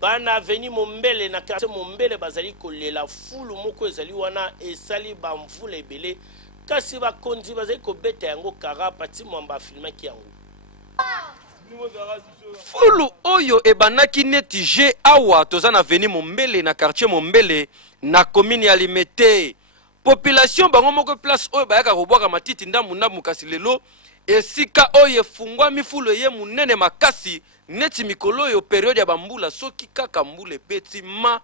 bana veni mombele na quartier mombele bazali kolela fulu moko ezali wana esali bamvula ebele kasi bakonzi bazali kobeta yango kara pati mwamba filmaki yango fulu oyo ebanaki neti je awa toza na veni mombele na quartier mombele na commune ya Limete. Population bango moko place oyo bayaka kobwaka matiti ndamu kasi lelo esika oyo efungwami fulu ye munene makasi neti mikolo oyo periode ya bambula soki kaka mbula epeti ma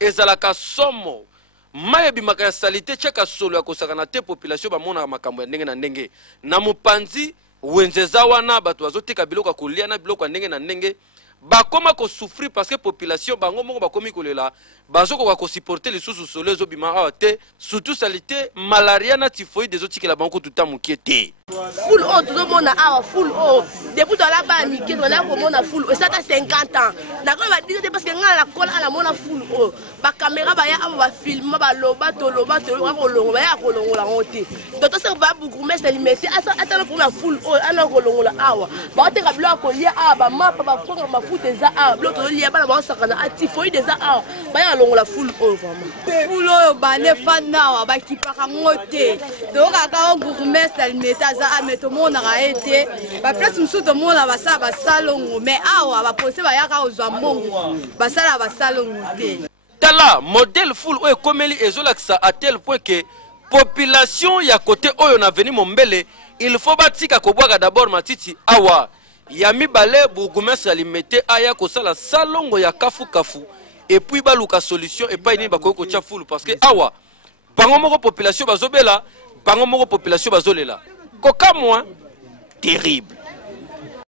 ezalaka somo maye bimaka ya salite chaka solo ya kosakana te population bamona makambo ya ndenge na ndenge na mopanzi wenzeza wana bato bazoteka biloko ya kolia na biloko ya ndenge na ndenge bakoma ko souffrir parce que population bango moko bakomi kolela bazoko ko supporter les sous solo ezobima awa te surtout salite malaria na typhoïde ezotikela bango tuta mukiete full o tozomona awa full o depuis dans la bas mike on a komona full o ça ta 50 ans na ko ba dire parce que ngala la kola ala mona full o ba caméra ba ya awa ba film ba loba to ko longo ba ya ko longo la honte donc ça va beaucoup mais c'est limité attends pour la full o ana ko longo la awa ba te ka blo ko lia awa ba mapa ba ko ma foot eza awa blo to lia ba ba sakana typhoïde eza awa ba ya longo la full o vraiment full o ba ne fana ba kipaka ngote to ka ka gourmet c'est limité za ameto mona ka été ba place musuto mona ba sa ba salongo mais awa ba posé ba ya ka ozwa mbongo ba sala ba salongo te tala modèle full oyo komeli ezolakisa à tel point que population ya côté oyo na veni mombele il faut batika kobwaka d'abord matiti awa ya mibale bourgmestre ya Limete aya kosala salongo ya kafu et puis baluka solution et pas ini bakoki kotia full parce que awa bango moko population bazobela bango moko population bazolela koka moi terrible